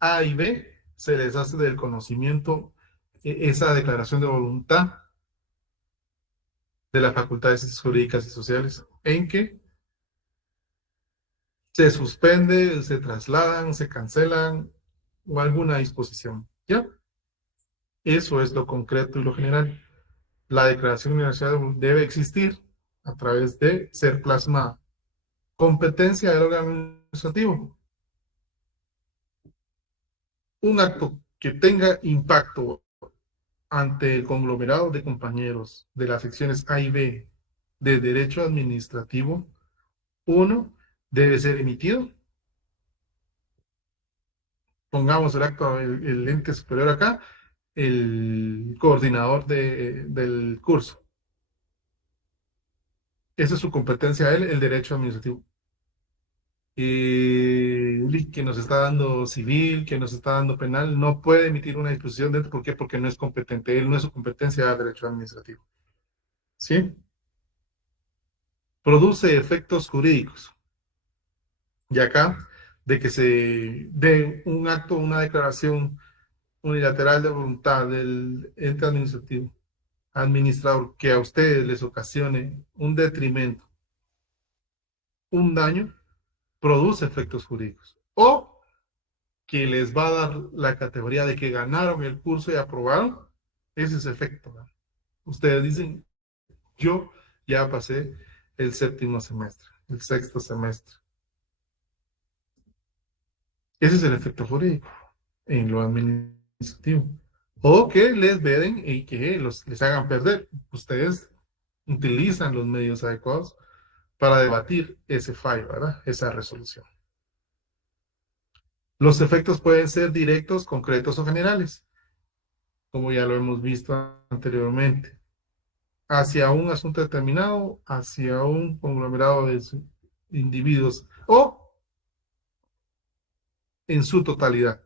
A y B, se les hace del conocimiento esa declaración de voluntad de la Facultad de Ciencias Jurídicas y Sociales, en que se suspende, se trasladan, se cancelan o alguna disposición. ¿Ya? Eso es lo concreto y lo general. La declaración universal debe existir a través de ser plasmada. Competencia del órgano administrativo. Un acto que tenga impacto ante el conglomerado de compañeros de las secciones A y B de derecho administrativo, uno, debe ser emitido. Pongamos el acto, el ente superior acá, el coordinador del curso. Esa es su competencia a él, el derecho administrativo. Que nos está dando civil, que nos está dando penal, no puede emitir una disposición dentro. ¿Por qué? Porque no es competente. Él no es su competencia de derecho administrativo. ¿Sí? Produce efectos jurídicos. Y acá, de que se dé un acto, una declaración unilateral de voluntad del ente administrativo, administrador, que a ustedes les ocasione un detrimento, un daño, produce efectos jurídicos. O que les va a dar la categoría de que ganaron el curso y aprobaron, ese es efecto, ¿no? Ustedes dicen, yo ya pasé el séptimo semestre, el sexto semestre. Ese es el efecto jurídico en lo administrativo. O que les veden y que les hagan perder. Ustedes utilizan los medios adecuados para debatir ese fallo, ¿verdad? Esa resolución. Los efectos pueden ser directos, concretos o generales, como ya lo hemos visto anteriormente, hacia un asunto determinado, hacia un conglomerado de individuos o en su totalidad.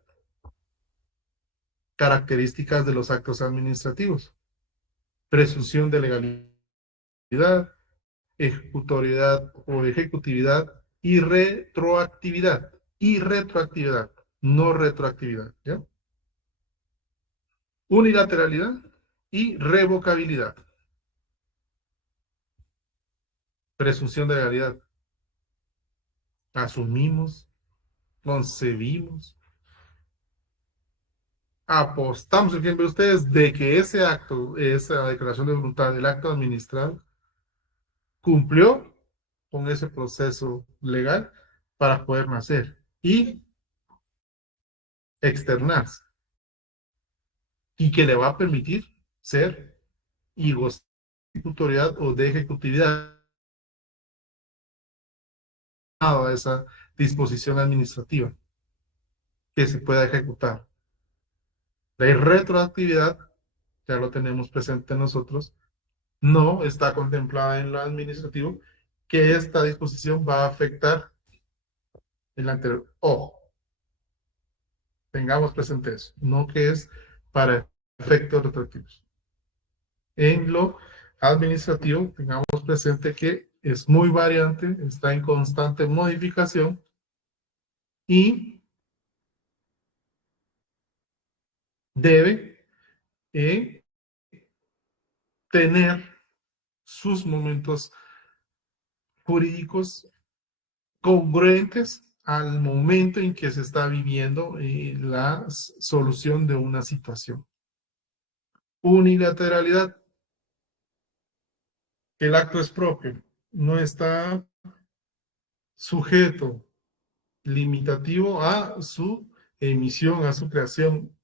Características de los actos administrativos: presunción de legalidad, ejecutoriedad o ejecutividad y retroactividad. Y retroactividad, no retroactividad, ¿ya? Unilateralidad y revocabilidad. Presunción de legalidad. Asumimos, concebimos, apostamos, ejemplo, ustedes, de que ese acto, esa declaración de voluntad, el acto administrado, cumplió con ese proceso legal para poder nacer y externarse, y que le va a permitir ser y gozar de ejecutoriedad o de ejecutividad a esa disposición administrativa que se pueda ejecutar. La retroactividad, ya lo tenemos presente nosotros, no está contemplada en lo administrativo, que esta disposición va a afectar el anterior. Ojo, tengamos presente eso, no que es para efectos retroactivos. En lo administrativo, tengamos presente que es muy variante, está en constante modificación y debe tener sus momentos jurídicos congruentes al momento en que se está viviendo la solución de una situación. Unilateralidad, el acto es propio, no está sujeto, limitativo a su emisión, a su creación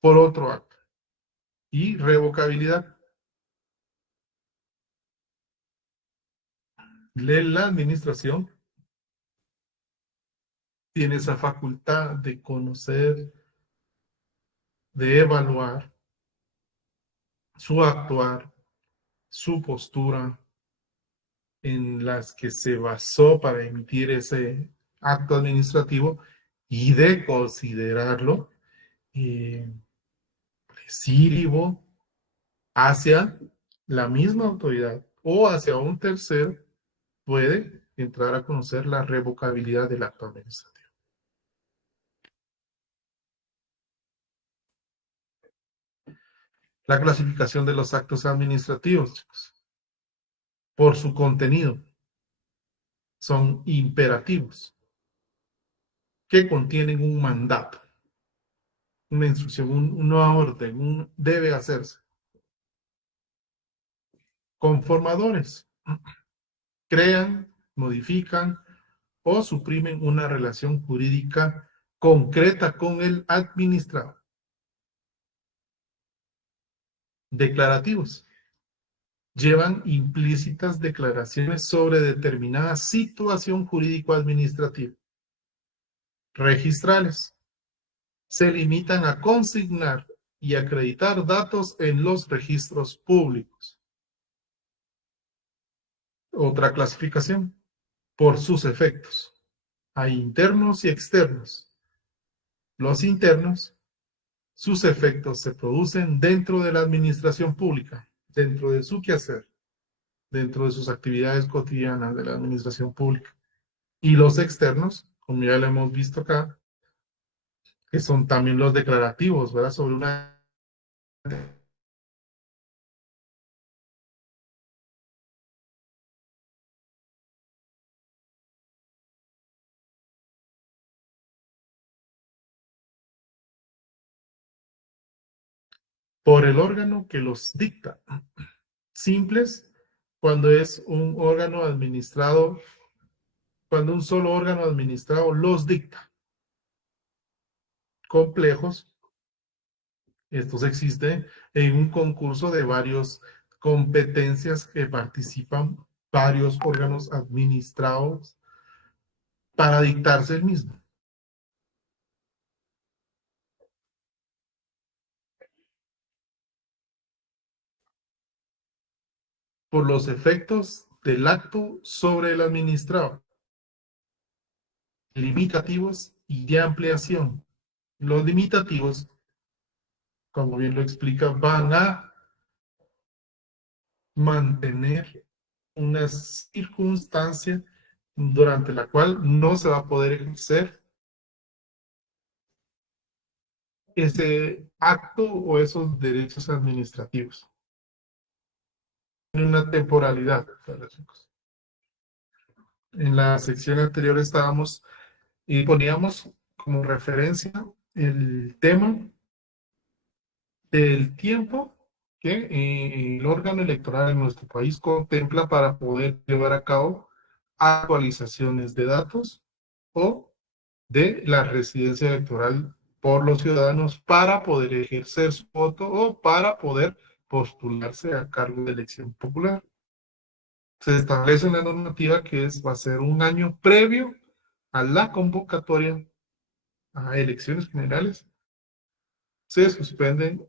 por otro acto. Y revocabilidad, la administración tiene esa facultad de conocer, de evaluar su actuar, su postura, en las que se basó para emitir ese acto administrativo, y de considerarlo eh, recibo hacia la misma autoridad o hacia un tercero, puede entrar a conocer la revocabilidad del acto administrativo. La clasificación de los actos administrativos, chicos, por su contenido, son imperativos que contienen un mandato, una instrucción, una orden, un debe hacerse. Conformadores crean, modifican o suprimen una relación jurídica concreta con el administrado. Declarativos llevan implícitas declaraciones sobre determinada situación jurídico-administrativa. Registrales se limitan a consignar y acreditar datos en los registros públicos. Otra clasificación, por sus efectos. Hay internos y externos. Los internos, sus efectos se producen dentro de la administración pública, dentro de su quehacer, dentro de sus actividades cotidianas de la administración pública. Y los externos, como ya lo hemos visto acá, que son también los declarativos, ¿verdad? Sobre una... por el órgano que los dicta. Simples, cuando es un órgano administrado, cuando un solo órgano administrado los dicta. Complejos, estos existen en un concurso de varias competencias que participan varios órganos administrados para dictarse el mismo. Por los efectos del acto sobre el administrado, limitativos y de ampliación. Los limitativos, como bien lo explica, van a mantener una circunstancia durante la cual no se va a poder ejercer ese acto o esos derechos administrativos. En una temporalidad. En la sección anterior estábamos y poníamos como referencia el tema del tiempo que el órgano electoral en nuestro país contempla para poder llevar a cabo actualizaciones de datos o de la residencia electoral por los ciudadanos para poder ejercer su voto o para poder postularse a cargo de elección popular. Se establece una normativa que va a ser un año previo a la convocatoria a elecciones generales. Se suspende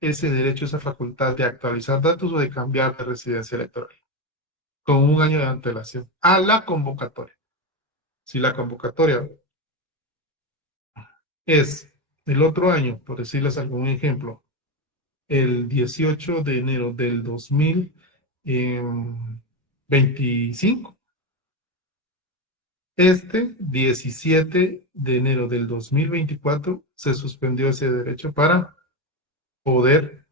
ese derecho, esa facultad de actualizar datos o de cambiar de residencia electoral con un año de antelación a la convocatoria. Si la convocatoria es el otro año, por decirles algún ejemplo, el 18 de enero del 2025, este 17 de enero del 2024 se suspendió ese derecho para poder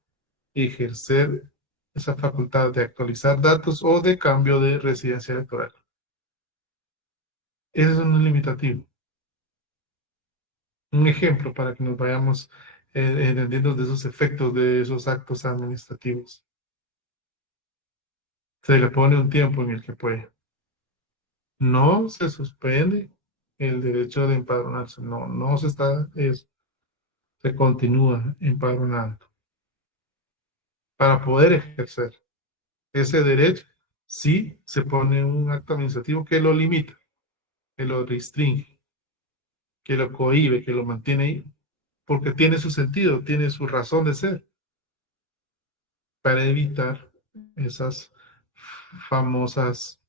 ejercer esa facultad de actualizar datos o de cambio de residencia electoral. Ese es un limitativo. Un ejemplo para que nos vayamos entendiendo de esos efectos de esos actos administrativos. Se le pone un tiempo en el que puede. No se suspende el derecho de empadronarse. No, no se está, se continúa empadronando para poder ejercer ese derecho. Sí se pone un acto administrativo que lo limita, que lo restringe, que lo cohíbe, que lo mantiene ahí, porque tiene su sentido, tiene su razón de ser, para evitar esas famosas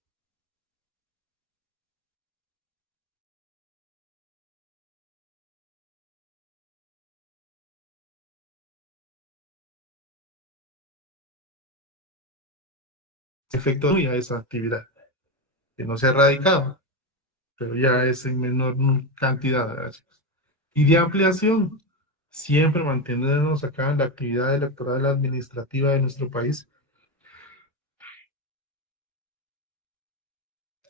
efectos de esa actividad, que no se ha erradicado, pero ya es en menor cantidad. Y de ampliación, siempre manteniéndonos acá en la actividad electoral administrativa de nuestro país,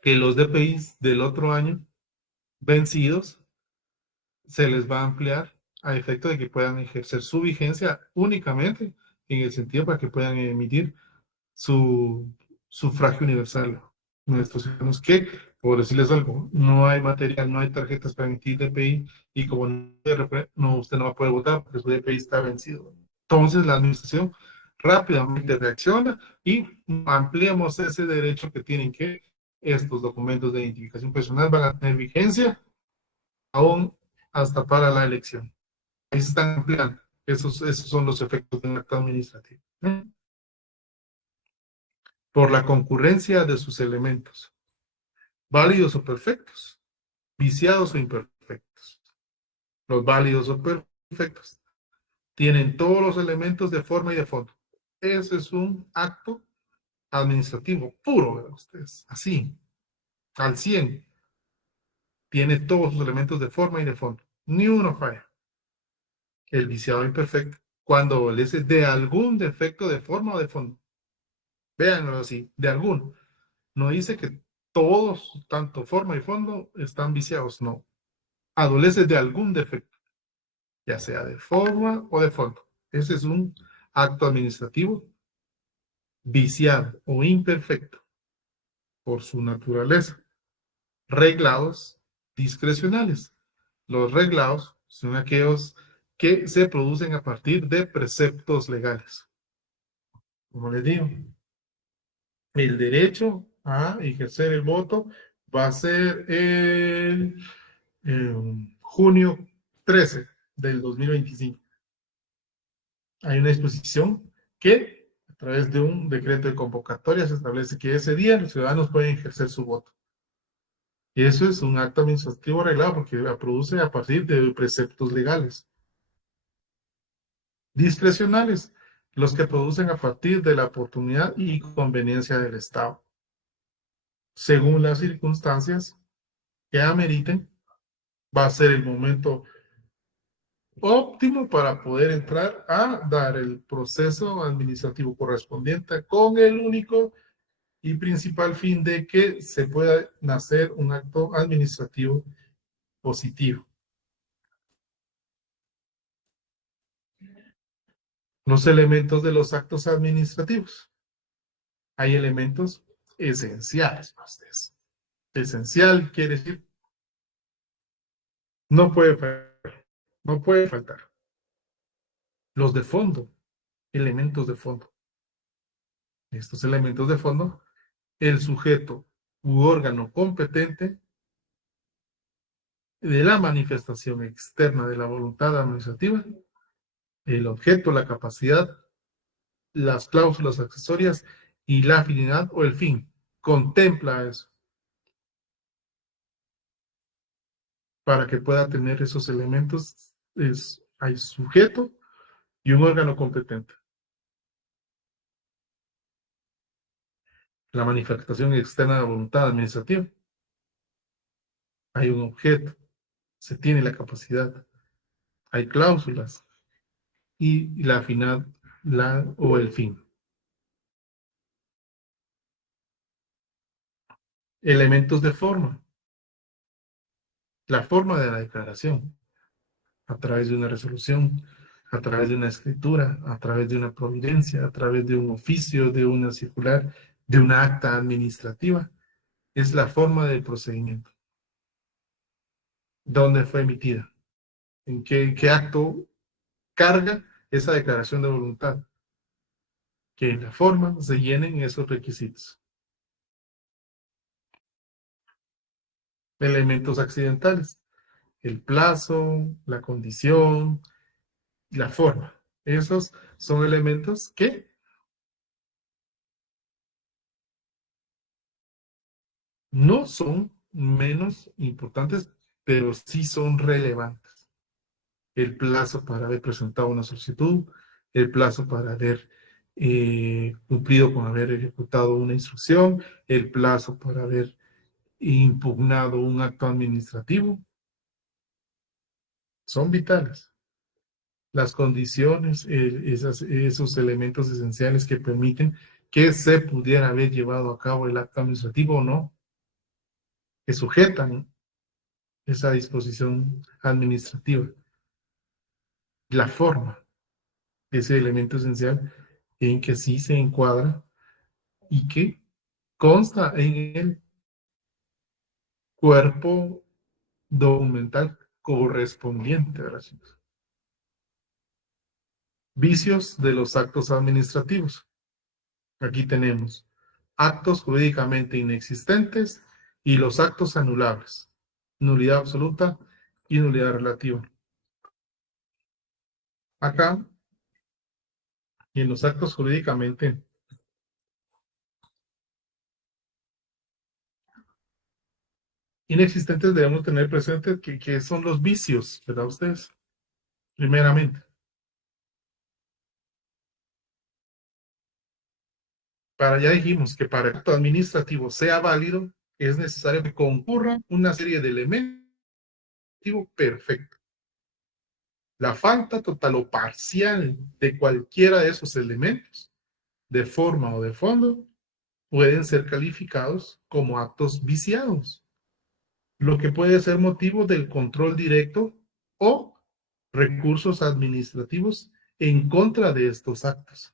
que los DPIs del otro año vencidos se les va a ampliar a efecto de que puedan ejercer su vigencia únicamente en el sentido para que puedan emitir su sufragio universal. Nuestros ciudadanos que, por decirles algo, no hay material, no hay tarjetas para emitir DPI y como no, usted no va a poder votar porque su DPI está vencido. Entonces la administración rápidamente reacciona y ampliamos ese derecho que tienen que estos documentos de identificación personal van a tener vigencia aún hasta para la elección. Ahí se están ampliando. Esos son los efectos de un acto administrativo. Por la concurrencia de sus elementos, válidos o perfectos, viciados o imperfectos. Los válidos o perfectos tienen todos los elementos de forma y de fondo. Ese es un acto administrativo puro, ¿verdad? Ustedes, así, al 100. Tiene todos sus elementos de forma y de fondo. Ni uno falla. El viciado imperfecto, cuando adolece de algún defecto de forma o de fondo. Véanlo así, de algún. No dice que todos, tanto forma y fondo, están viciados, no. Adolece de algún defecto, ya sea de forma o de fondo. Ese es un acto administrativo viciado o imperfecto por su naturaleza. Reglados discrecionales. Los reglados son aquellos que se producen a partir de preceptos legales. Como les digo, el derecho a ejercer el voto va a ser junio 13 del 2025. Hay una disposición que a través de un decreto de convocatoria se establece que ese día los ciudadanos pueden ejercer su voto. Y eso es un acto administrativo arreglado porque la produce a partir de preceptos legales. Discrecionales, los que producen a partir de la oportunidad y conveniencia del Estado, según las circunstancias que ameriten, va a ser el momento óptimo para poder entrar a dar el proceso administrativo correspondiente con el único y principal fin de que se pueda nacer un acto administrativo positivo. Los elementos de los actos administrativos. Hay elementos esenciales para ustedes. Esencial quiere decir no puede faltar, no puede faltar. Los de fondo, elementos de fondo. Estos elementos de fondo, el sujeto u órgano competente de la manifestación externa de la voluntad administrativa, el objeto, la capacidad, las cláusulas accesorias y la finalidad o el fin. Contempla eso para que pueda tener esos elementos. Hay sujeto y un órgano competente. La manifestación externa de la voluntad administrativa. Hay un objeto, se tiene la capacidad, hay cláusulas y la final o el fin. Elementos de forma. La forma de la declaración, a través de una resolución, a través de una escritura, a través de una providencia, a través de un oficio, de una circular, de una acta administrativa. Es la forma del procedimiento. ¿Dónde fue emitida? ¿En qué acto carga esa declaración de voluntad? Que en la forma se llenen esos requisitos. Elementos accidentales. El plazo, la condición, la forma. Esos son elementos que no son menos importantes, pero sí son relevantes. El plazo para haber presentado una solicitud, el plazo para haber cumplido con haber ejecutado una instrucción, el plazo para haber impugnado un acto administrativo, son vitales. las condiciones, esos elementos esenciales que permiten que se pudiera haber llevado a cabo el acto administrativo o no, que sujetan esa disposición administrativa. La forma, ese elemento esencial en que sí se encuadra y que consta en el cuerpo documental correspondiente a la situación. Vicios de los actos administrativos. Aquí tenemos actos jurídicamente inexistentes y los actos anulables. Nulidad absoluta y nulidad relativa. Acá, y en los actos jurídicamente inexistentes debemos tener presente que son los vicios, ¿verdad ustedes? Primeramente, ya dijimos que para que el acto administrativo sea válido, es necesario que concurran una serie de elementos perfectos. La falta total o parcial de cualquiera de esos elementos, de forma o de fondo, pueden ser calificados como actos viciados, lo que puede ser motivo del control directo o recursos administrativos en contra de estos actos.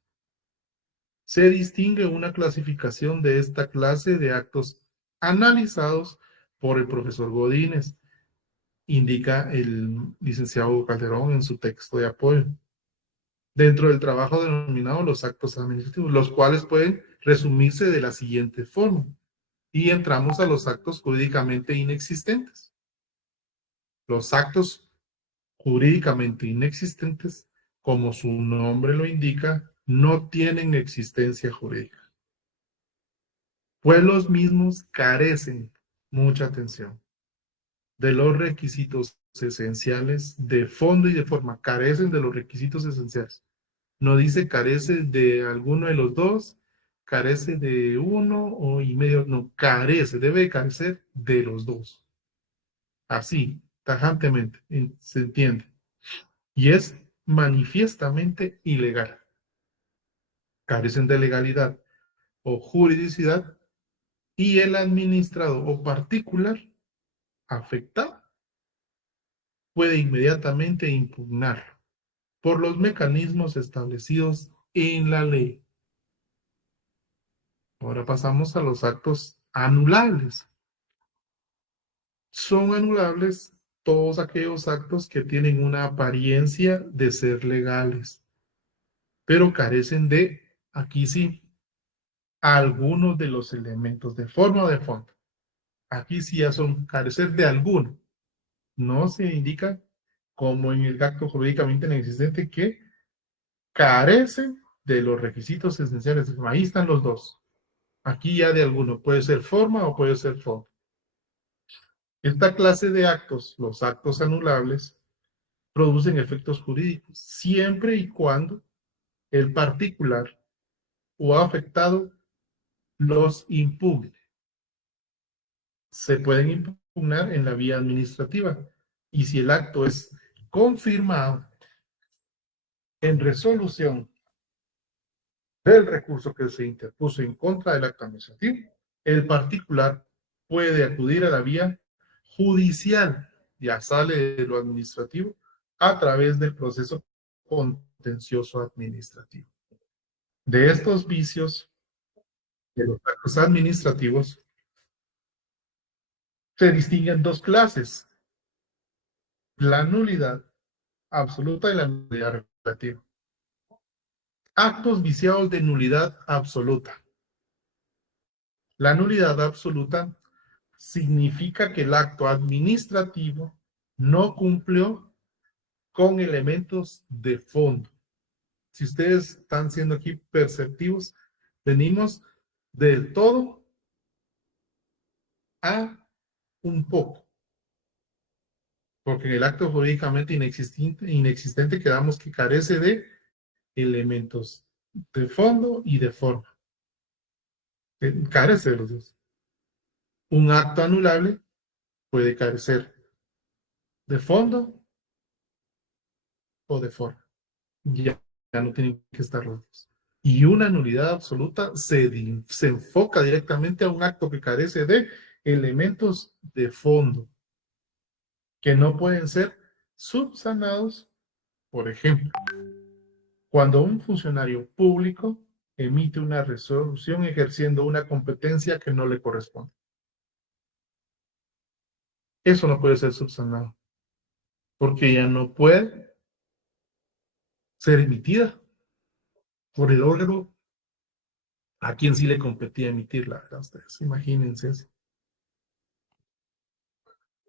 Se distingue una clasificación de esta clase de actos analizados por el profesor Godínez, indica el licenciado Calderón en su texto de apoyo, dentro del trabajo denominado los actos administrativos, los cuales pueden resumirse de la siguiente forma. Y entramos a los actos jurídicamente inexistentes. Los actos jurídicamente inexistentes, como su nombre lo indica, no tienen existencia jurídica. Pues los mismos carecen, mucha atención, de los requisitos esenciales de fondo y de forma. Carecen de los requisitos esenciales. No dice carece de alguno de los dos, carece de uno o y medio, no, carece, debe carecer de los dos. Así, tajantemente, se entiende. Y es manifiestamente ilegal. Carecen de legalidad o juridicidad y el administrado o particular afectado puede inmediatamente impugnar por los mecanismos establecidos en la ley. Ahora pasamos a los actos anulables. Son anulables todos aquellos actos que tienen una apariencia de ser legales, pero carecen de, aquí sí, algunos de los elementos de forma o de fondo. Aquí sí ya son carecer de alguno. No se indica, como en el acto jurídicamente inexistente, que carecen de los requisitos esenciales. Ahí están los dos. Aquí ya de alguno. Puede ser forma o puede ser fondo. Esta clase de actos, los actos anulables, producen efectos jurídicos siempre y cuando el particular o afectado los impugne. Se pueden impugnar en la vía administrativa y si el acto es confirmado en resolución del recurso que se interpuso en contra del acto administrativo, el particular puede acudir a la vía judicial, ya sale de lo administrativo, a través del proceso contencioso administrativo. De estos vicios de los actos administrativos se distinguen dos clases: la nulidad absoluta y la nulidad relativa. Actos viciados de nulidad absoluta. La nulidad absoluta significa que el acto administrativo no cumplió con elementos de fondo. Si ustedes están siendo aquí perceptivos, venimos del todo a un poco. Porque en el acto jurídicamente inexistente quedamos que carece de elementos de fondo y de forma. Carece de los dos. Un acto anulable puede carecer de fondo o de forma. ya no tienen que estar los dos. Y una nulidad absoluta se enfoca directamente a un acto que carece de elementos de fondo que no pueden ser subsanados. Por ejemplo, cuando un funcionario público emite una resolución ejerciendo una competencia que no le corresponde. Eso no puede ser subsanado, porque ya no puede ser emitida por el órgano a quien sí le competía emitirla, ¿verdad? Ustedes imagínense eso.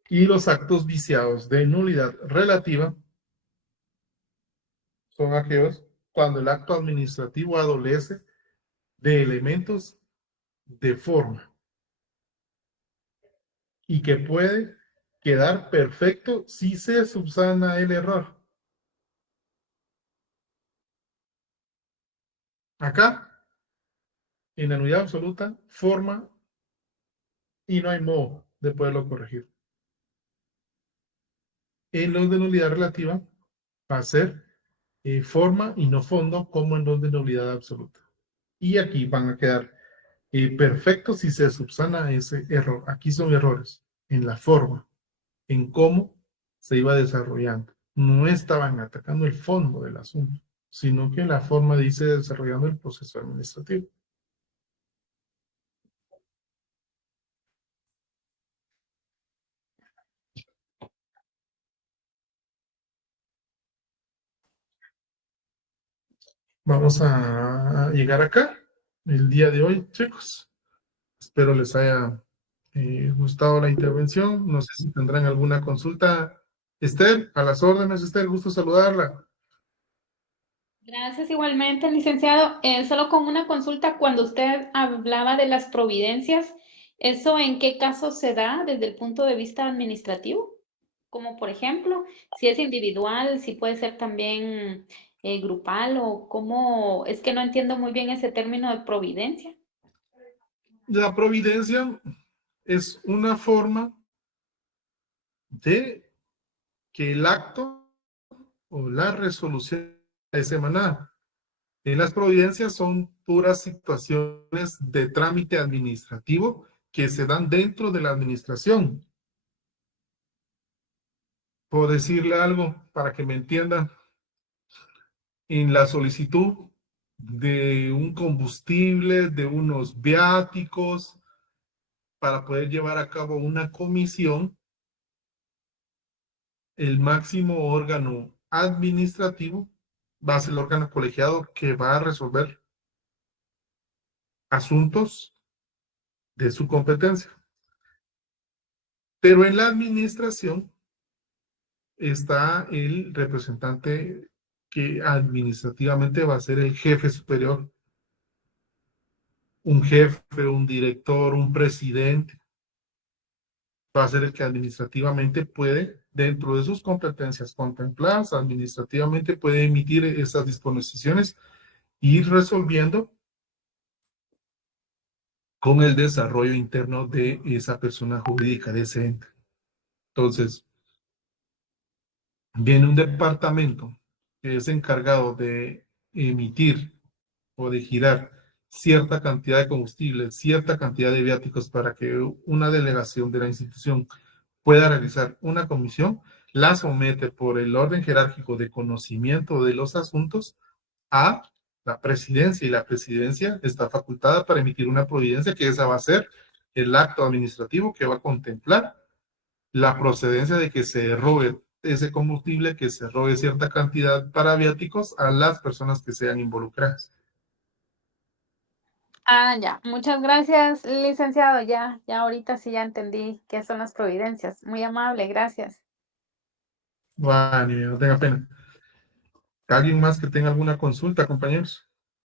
Y los actos viciados de nulidad relativa son aquellos cuando el acto administrativo adolece de elementos de forma y que puede quedar perfecto si se subsana el error. Acá, en la nulidad absoluta, forma y no hay modo de poderlo corregir. En los de nulidad relativa va a ser forma y no fondo, como en los de nulidad absoluta. Y aquí van a quedar perfectos si se subsana ese error. Aquí son errores en la forma, en cómo se iba desarrollando. No estaban atacando el fondo del asunto, sino que la forma dice desarrollando el proceso administrativo. Vamos a llegar acá el día de hoy, chicos. Espero les haya gustado la intervención. No sé si tendrán alguna consulta. Esther, a las órdenes, Esther, gusto saludarla. Gracias igualmente, licenciado. Solo con una consulta, cuando usted hablaba de las providencias, ¿eso en qué caso se da desde el punto de vista administrativo? Como por ejemplo, si es individual, si puede ser también grupal o cómo, es que no entiendo muy bien ese término de providencia. La providencia es una forma de que el acto o la resolución es emanada. Las providencias son puras situaciones de trámite administrativo que se dan dentro de la administración. Puedo decirle algo para que me entiendan. En la solicitud de un combustible, de unos viáticos, para poder llevar a cabo una comisión, el máximo órgano administrativo va a ser el órgano colegiado que va a resolver asuntos de su competencia. Pero en la administración está el representante que administrativamente va a ser el jefe superior, un jefe, un director, un presidente, va a ser el que administrativamente puede, dentro de sus competencias contempladas, administrativamente puede emitir esas disposiciones e ir resolviendo con el desarrollo interno de esa persona jurídica, de ese ente. Entonces, viene un departamento que es encargado de emitir o de girar cierta cantidad de combustible, cierta cantidad de viáticos para que una delegación de la institución pueda realizar una comisión, la somete por el orden jerárquico de conocimiento de los asuntos a la presidencia, y la presidencia está facultada para emitir una providencia, que esa va a ser el acto administrativo que va a contemplar la procedencia de que se robe ese combustible, que se robe cierta cantidad para viáticos a las personas que sean involucradas. Ah, ya. Muchas gracias, licenciado. Ya ahorita sí ya entendí qué son las providencias. Muy amable, gracias. Bueno, no tenga pena. ¿Alguien más que tenga alguna consulta, compañeros?